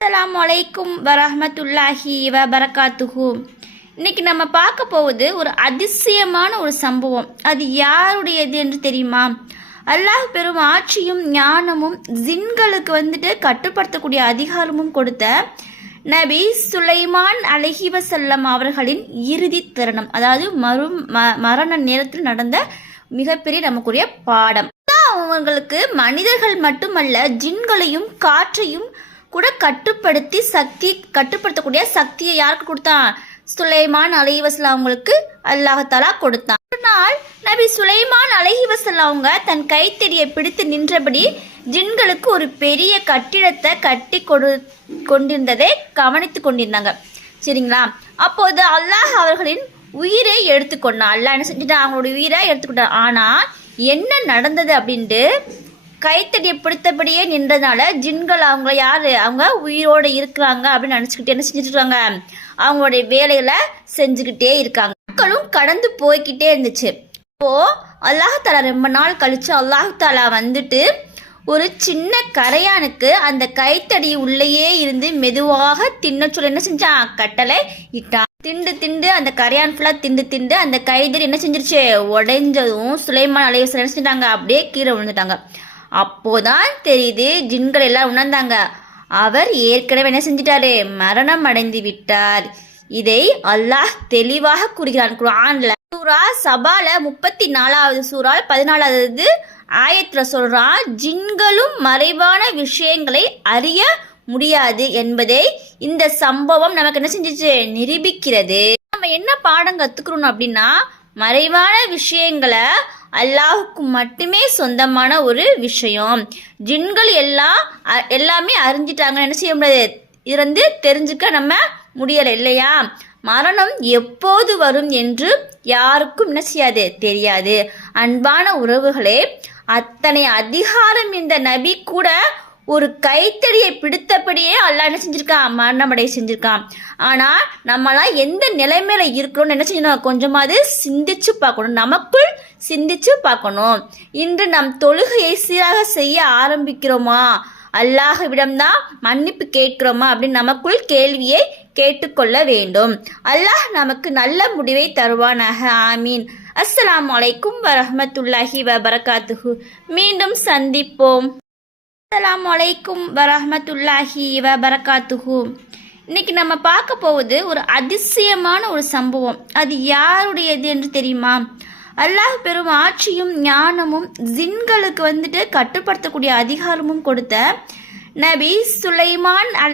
அஸ்ஸலாமு அலைக்கும் வரஹ்மத்துல்லாஹி வபரகாத்துஹு. இன்னைக்கு நம்ம பார்க்க போவது ஒரு அதிசயமான ஒரு சம்பவம். அது யாருடையது என்று தெரியுமா? அல்லாஹ் பெரும் ஆட்சியும் ஞானமும் ஜின்களுக்கு கட்டுப்படுத்தக்கூடிய அதிகாரமும் கொடுத்த நபி சுலைமான் அலைஹி வஸல்லம் அவர்களின் இறுதி தருணம், அதாவது மரண நேரத்தில் நடந்த மிகப்பெரிய நமக்குரிய பாடம். அவங்களுக்கு மனிதர்கள் மட்டுமல்ல, ஜின்களையும் காற்றையும் கூட கட்டுப்படுத்தக்கூடிய சக்தியை யாருக்கு கொடுத்தான்? சுலைமான் அலைஹி வஸல்லம் அவங்களுக்கு அல்லாஹ் கொடுத்தான். ஒரு நாள் நபி சுலைமான் அலைஹி வஸல்லம் அவங்க தன் கைத்தடியை பிடித்து நின்றபடி ஜின்களுக்கு ஒரு பெரிய கட்டிடத்தை கட்டி கொண்டிருந்ததை கவனித்து கொண்டிருந்தாங்க. சரிங்களா? அப்போது அல்லாஹ் அவர்களின் உயிரை எடுத்துக்கொண்டான். அல்லாஹ் என்ன செஞ்சுட்டான்? அவங்களுடைய உயிரை எடுத்துக்கொண்டான். ஆனால் என்ன நடந்தது அப்படின்ட்டு கைத்தடியை பிடித்தபடியே நின்றதுனால ஜின்கள் அவங்க உயிரோடு இருக்கிறாங்க அப்படின்னு நினச்சிக்கிட்டு என்ன செஞ்சுட்டு இருக்காங்க? அவங்களுடைய வேலைகளை செஞ்சுக்கிட்டே இருக்காங்க. மக்களும் கடந்து போய்கிட்டே இருந்துச்சு. இப்போ அல்லாஹாலா ரொம்ப நாள் கழிச்சு அல்லாஹாலா ஒரு சின்ன கரையானுக்கு அந்த கைத்தடி உள்ளேயே இருந்து மெதுவாக தின்ன சொல்ல என்ன செஞ்சான்? கட்டளை இட்டான். திண்டு அந்த கரையான் ஃபுல்லாக திண்டு அந்த கைத்தடி என்ன செஞ்சிருச்சு? உடைஞ்சதும் சுலைமான் அலைஹி வஸல்லம் என்ன செஞ்சாங்க? அப்படியே கீழே விழுந்துட்டாங்க. அப்போதான் தெரியுது, ஜின்கள் எல்லாம் உணர்ந்தாங்க, அவர் ஏற்கனவே என்ன செஞ்சிட்டாரு? மரணம் அடைந்து விட்டார். இதை அல்லாஹ் தெளிவாக கூறுகிறான் குர்ஆன்ல. சூரா சபால 34வது சூறா 14வது ஆயத்துல சொல்றான், ஜின்களும் மறைவான விஷயங்களை அறிய முடியாது என்பதை இந்த சம்பவம் நமக்கு என்ன செஞ்சிச்சு? நிரூபிக்கிறது. நம்ம என்ன பாடம் கத்துக்கிறோம் அப்படின்னா, மறைவான விஷயங்களை அல்லாஹுக்கு மட்டுமே சொந்தமான ஒரு விஷயம். ஜின்கள் எல்லாமே அறிஞ்சிட்டாங்கன்னு என்ன செய்ய முடியாது? இது தெரிஞ்சுக்க நம்ம முடியலை இல்லையா? மரணம் எப்போது வரும் என்று யாருக்கும் என்ன செய்யாது? தெரியாது. அன்பான உறவுகளே, அத்தனை அதிகாரம் இந்த நபி கூட ஒரு கைத்தடியை பிடித்தபடியே அல்லாஹ் என்ன செஞ்சிருக்கான்? மரணமடைய செஞ்சிருக்கான். ஆனால் நம்மளாம் எந்த நிலைமையில இருக்கிறோம்னு என்ன செய்யணும்? கொஞ்சமாவது சிந்திச்சு பார்க்கணும். நமக்குள் சிந்திச்சு பார்க்கணும். இன்று நம் தொழுகையை சீராக செய்ய ஆரம்பிக்கிறோமா? அல்லாஹ்விடம்தான் மன்னிப்பு கேட்கிறோமா அப்படின்னு நமக்குள் கேள்வியை கேட்டுக்கொள்ள வேண்டும். அல்லாஹ் நமக்கு நல்ல முடிவை தருவானாக. ஆமீன். அஸ்ஸலாமு அலைக்கும் வரஹ்மத்துல்லாஹி வபரகாத்துஹு. மீண்டும் சந்திப்போம். அஸ்ஸலாமு அலைக்கும் வரஹ்மத்துல்லாஹி வபரகாத்துஹு. இன்னைக்கு நம்ம பார்க்க போவது ஒரு அதிசயமான ஒரு சம்பவம். அது யாருடையது என்று தெரியுமா? அல்லாஹ் பெரும் ஆட்சியும் ஞானமும் ஜின்களுக்கு கட்டுப்படுத்தக்கூடிய அதிகாரமும் கொடுத்த நபி சுலைமான்